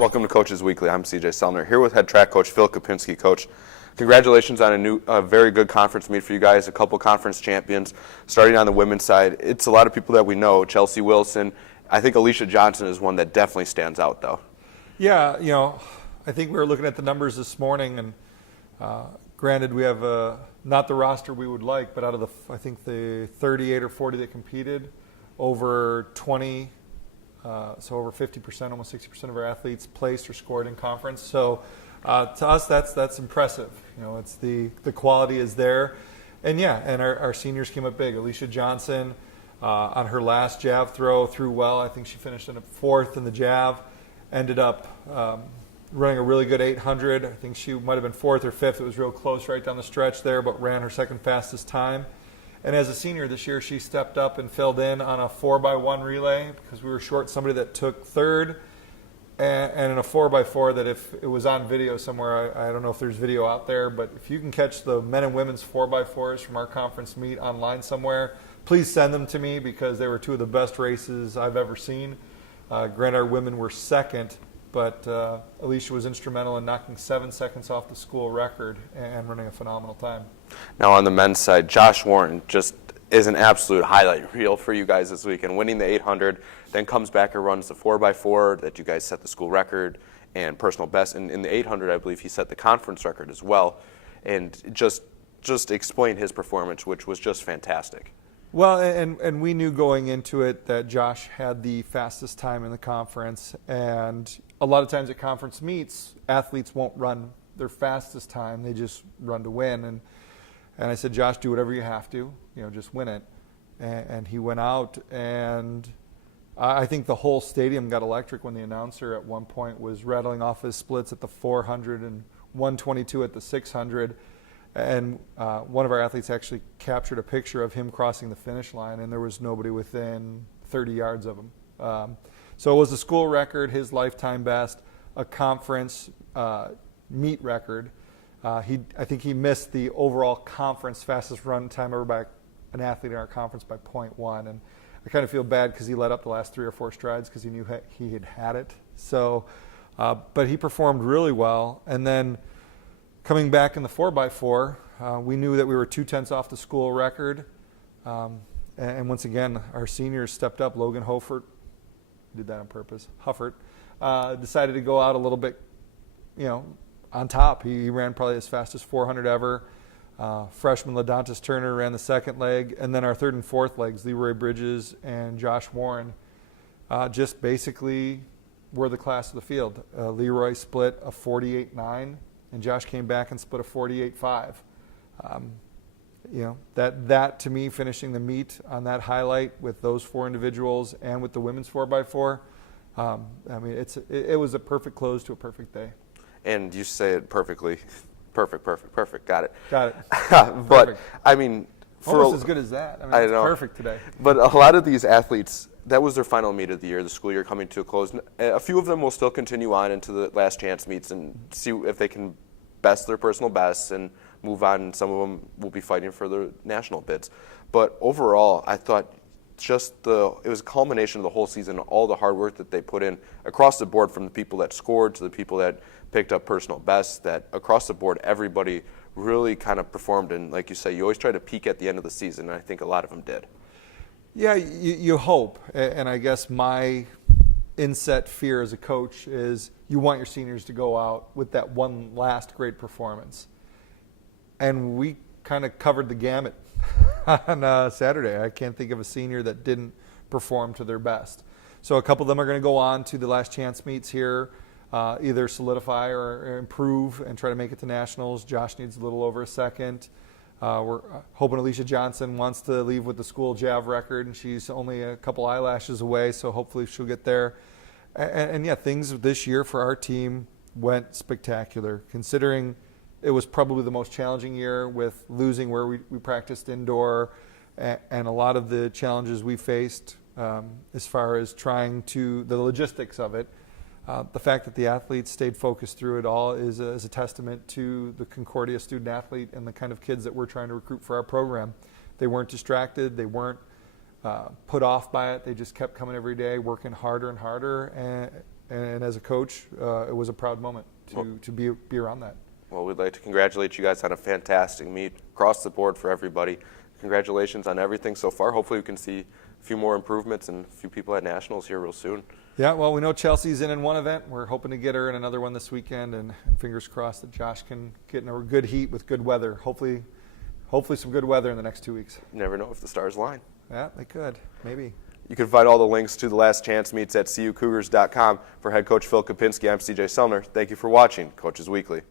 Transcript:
Welcome to Coaches Weekly. I'm CJ Selner here with head track coach Phil Kopinski. Coach, congratulations on a very good conference meet for you guys, a couple conference champions. Starting on the women's side, it's a lot of people that we know, Chelsea Wilson. I think Alicia Johnson is one that definitely stands out, though. Yeah, I think we were looking at the numbers this morning, and granted, we have not the roster we would like, but out of I think the 38 or 40 that competed, over 20, so over 50%, almost 60% of our athletes placed or scored in conference. So to us, that's impressive. It's the quality is there, and our seniors came up big. Alicia Johnson on her last jav threw well. I think she finished in fourth in the jav. Ended up running a really good 800. I think she might have been fourth or fifth. It was real close right down the stretch there, but ran her second fastest time. And as a senior this year, she stepped up and filled in on a 4x1 relay because we were short somebody that took third, and in a 4x4 that if it was on video somewhere, I don't know if there's video out there, but if you can catch the men and women's 4x4s from our conference meet online somewhere, please send them to me because they were two of the best races I've ever seen. Granted, our women were second, but Alicia was instrumental in knocking 7 seconds off the school record and running a phenomenal time. Now on the men's side, Josh Warren just is an absolute highlight reel for you guys this weekend, winning the 800, then comes back and runs the 4x4 that you guys set the school record and personal best. And in the 800, I believe he set the conference record as well. And just explain his performance, which was just fantastic. Well, and we knew going into it that Josh had the fastest time in the conference, and a lot of times at conference meets, athletes won't run their fastest time, they just run to win. And I said, Josh, do whatever you have to, just win it. And he went out, and I think the whole stadium got electric when the announcer at one point was rattling off his splits at the 400 and 122 at the 600. And one of our athletes actually captured a picture of him crossing the finish line, and there was nobody within 30 yards of him. So it was a school record, his lifetime best, a conference meet record. I think he missed the overall conference fastest run time ever by an athlete in our conference by 0.1. And I kind of feel bad because he let up the last 3 or 4 strides because he knew he had it. So, but he performed really well. And then coming back in the 4x4, we knew that we were 0.2 off the school record. And once again, our seniors stepped up. Logan Huffert, did that on purpose, decided to go out a little bit, on top. He ran probably his fastest 400 ever. Freshman LaDontis Turner ran the second leg. And then our third and fourth legs, Leroy Bridges and Josh Warren, just basically were the class of the field. Leroy split a 48.9. And Josh came back and split a 48.5. That to me, finishing the meet on that highlight with those 4 individuals and with the women's 4x4, it was a perfect close to a perfect day. And you say it perfectly. Perfect. Got it. But, perfect. Almost as good as that. I it's know. Perfect today. But a lot of these athletes, that was their final meet of the year, the school year coming to a close. A few of them will still continue on into the last chance meets and see if they can best their personal bests and move on. Some of them will be fighting for the national bids. But overall, I thought it was a culmination of the whole season, all the hard work that they put in across the board, from the people that scored to the people that picked up personal bests, that across the board, everybody really kind of performed. And like you say, you always try to peak at the end of the season, and I think a lot of them did. Yeah, you hope. And I guess my inset fear as a coach is you want your seniors to go out with that one last great performance. And we kind of covered the gamut on Saturday. I can't think of a senior that didn't perform to their best. So a couple of them are going to go on to the last chance meets here, either solidify or improve and try to make it to nationals. Josh needs a little over a second. We're hoping Alicia Johnson wants to leave with the school jav record, and she's only a couple eyelashes away, so hopefully she'll get there. And things this year for our team went spectacular, considering it was probably the most challenging year with losing where we practiced indoor, and a lot of the challenges we faced as far as the logistics of it. The fact that the athletes stayed focused through it all is a testament to the Concordia student athlete and the kind of kids that we're trying to recruit for our program. They weren't distracted. They weren't put off by it. They just kept coming every day, working harder and harder. and as a coach, it was a proud moment to be around that. Well, we'd like to congratulate you guys on a fantastic meet across the board for everybody. Congratulations on everything so far. Hopefully we can see a few more improvements and a few people at nationals here real soon. Yeah, well, we know Chelsea's in one event. We're hoping to get her in another one this weekend, and fingers crossed that Josh can get in a good heat with good weather. Hopefully some good weather in the next 2 weeks. You never know if the stars line. Yeah, they could, maybe. You can find all the links to the last chance meets at cucougars.com. For head coach Phil Kopinski, I'm CJ Sumner. Thank you for watching Coaches Weekly.